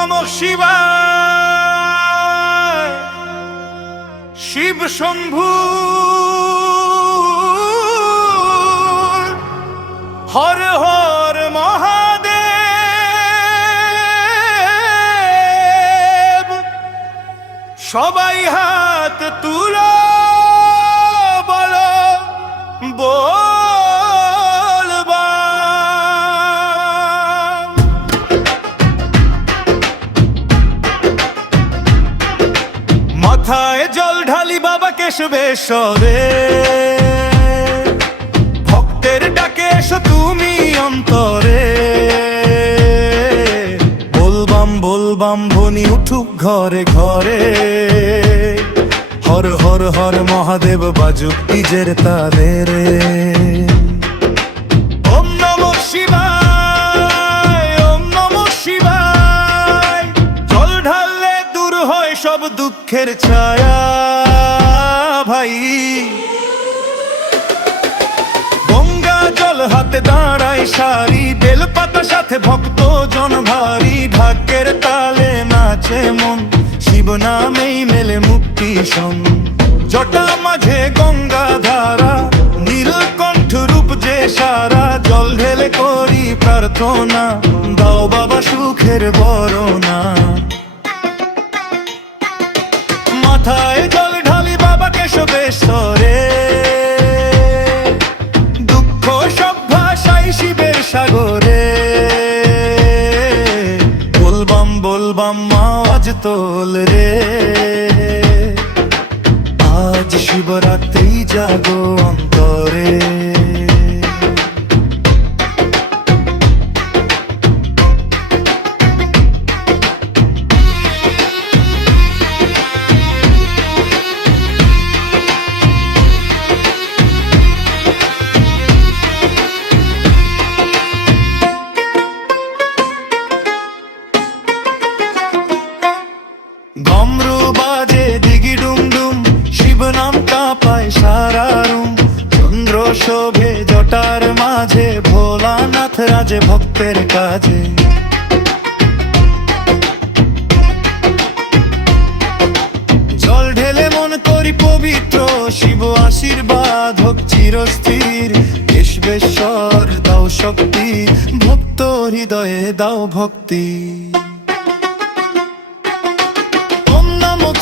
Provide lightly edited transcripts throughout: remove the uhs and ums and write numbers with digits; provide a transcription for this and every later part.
নমঃ শিবায়। শিব শম্ভু হর হর মহাদেব। সবাই হাত তুলো, বলো বলবাম। মাথায় জল ঢালি বাবা কেশবেশ্বরে, ভক্তের ডাকে এসো তুমি অন্তরে। বলবাম বলবাম ধ্বনি উঠুক ঘরে ঘরে, হর হর হর মহাদেব বাজুক ডিজের তালে রে। ওম নমঃ শিবায়, ওম নমঃ শিবায়। জল ঢাললে দূর হয় সব দুঃখের ছায়া ভাই। গঙ্গা জল হাতে দাঁড়ায় সারি, বেল পাতা সাথে ভক্ত জন ভারী। ভাগ্যের তালে নাচে মন, শিব নামেই মেলে মুক্তি শোন। জটা মাঝে গঙ্গা ধারা, নীলকণ্ঠ রূপ যে সারা। জল ঢেলে করি প্রার্থনা, দাও বাবা সুখের বরণা। মাথায় জল ঢালি বাবা কেশবেশ্বরে, দুঃখ সব ভাষাই শিবের সাগরে। বলবাম বলবাম আওয়াজ তোল রে, আজ শিবরাত্রি জাগো অন্তরে। গমরু বাজে দিগি ডুম ডুম, শিব নাম কাঁপায় সারা রুম। চন্দ্র শোভে জটার মাঝে, ভোলানাথ রাজে ভক্তের কাজে। জল ঢেলে মন করি পবিত্র, শিব আশীর্বাদ হোক চিরস্থির। কেশবেশ্বর দাও শক্তি, ভক্ত হৃদয়ে দাও ভক্তি।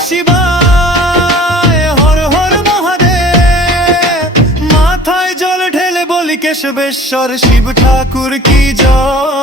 শিবায় হর হর মহাদেব। মাথায় জল ঢেলে বলি কেশবেশ্বর শিব ঠাকুর কি জয়।